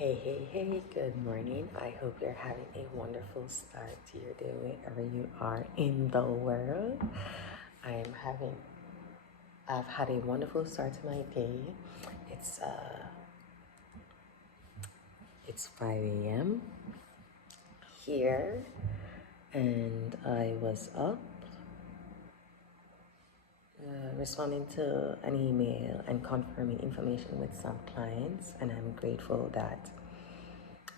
Hey, good morning. I hope you're having a wonderful start to your day wherever you are in the world. I've had a wonderful start to my day. It's uh it's 5 a.m. here, and I was up responding to an email and confirming information with some clients, and I'm grateful that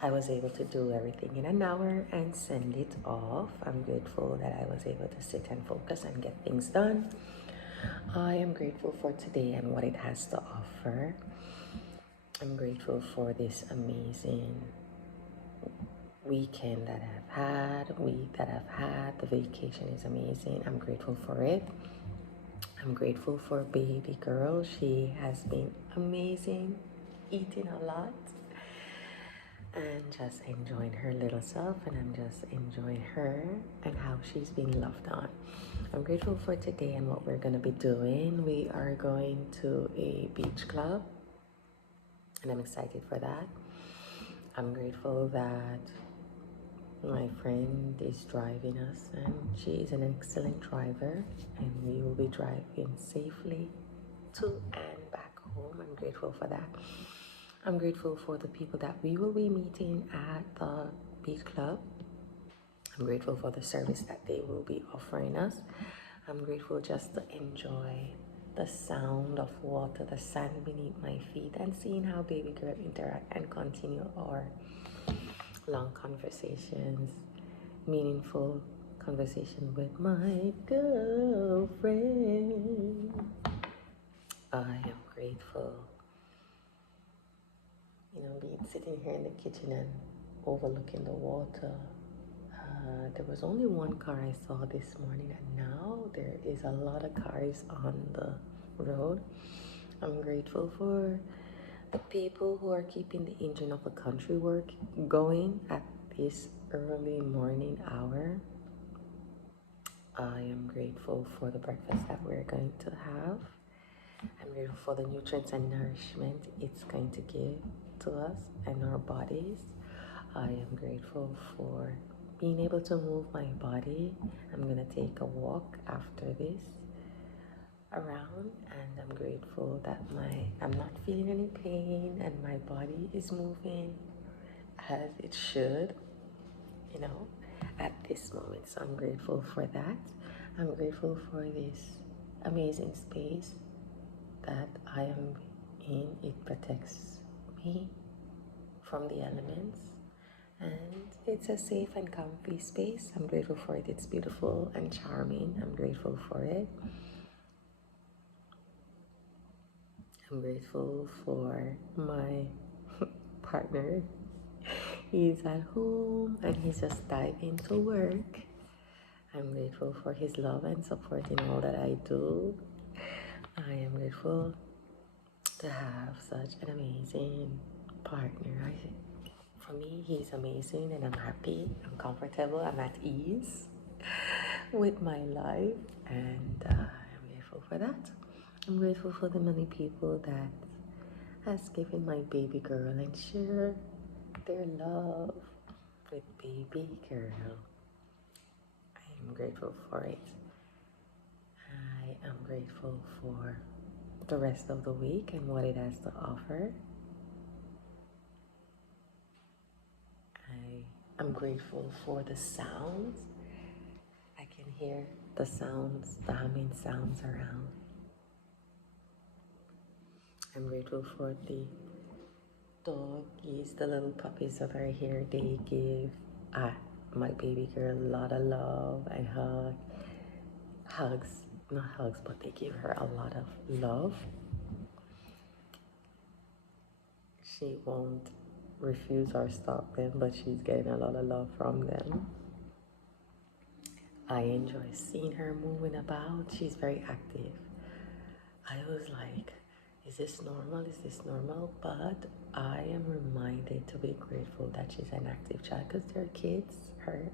I was able to do everything in an hour and send it off. I'm grateful that I was able to sit and focus and get things done. I am grateful for today and what it has to offer. I'm grateful for this amazing weekend that week that I've had. The vacation is amazing. I'm grateful for it. I'm grateful for baby girl. She has been amazing, eating a lot and just enjoying her little self, and I'm just enjoying her and how she's been loved on. I'm grateful for today and what we're going to be doing. We are going to a beach club, and I'm excited for that. I'm grateful that my friend is driving us, and she is an excellent driver, and we will be driving safely to and back home. I'm grateful for that. I'm grateful for the people that we will be meeting at the beach club. I'm grateful for the service that they will be offering us. I'm grateful just to enjoy the sound of water, the sand beneath my feet, and seeing how baby girl interact and continue our long conversations, meaningful conversation with my girlfriend. I am grateful, being sitting here in the kitchen and overlooking the water. There was only one car I saw this morning, and now there is a lot of cars on the road. I'm grateful for the people who are keeping the engine of the country work going at this early morning hour. I am grateful for the breakfast that we're going to have. I'm grateful for the nutrients and nourishment it's going to give to us and our bodies. I am grateful for being able to move my body. I'm going to take a walk after this around, and I'm grateful that I'm not feeling any pain and my body is moving as it should, at this moment. So I'm grateful for that. I'm grateful for this amazing space that I am in. It protects me from the elements, and it's a safe and comfy space. I'm grateful for it. It's beautiful and charming. I'm grateful for it. I'm grateful for my partner. He's at home and he's just diving to work. I'm grateful for his love and support in all that I do. I am grateful to have such an amazing partner. For me, he's amazing, and I'm happy, I'm comfortable, I'm at ease with my life, and I'm grateful for that. I'm grateful for the many people that has given my baby girl and share their love with baby girl. I am grateful for it. I am grateful for the rest of the week and what it has to offer. I'm grateful for the sounds. I can hear the sounds, the humming sounds around. I'm grateful for the doggies, the little puppies that are here. They give my baby girl a lot of love and hugs, not hugs, but they give her a lot of love. She won't refuse or stop them, but she's getting a lot of love from them. I enjoy seeing her moving about. She's very active. I was like, is this normal? Is this normal? But I am reminded to be grateful that she's an active child, because there are kids her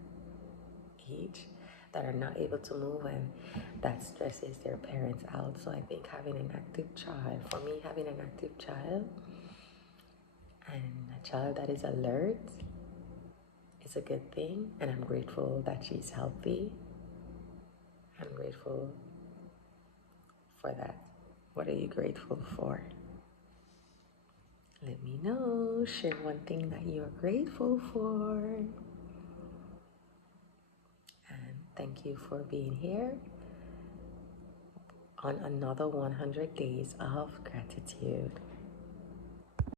age that are not able to move, and that stresses their parents out. So I think having an active child, for me, having an active child and a child that is alert is a good thing, and I'm grateful that she's healthy. I'm grateful for that. What are you grateful for? Let me know. Share one thing that you're grateful for. And thank you for being here on another 100 Days of Gratitude.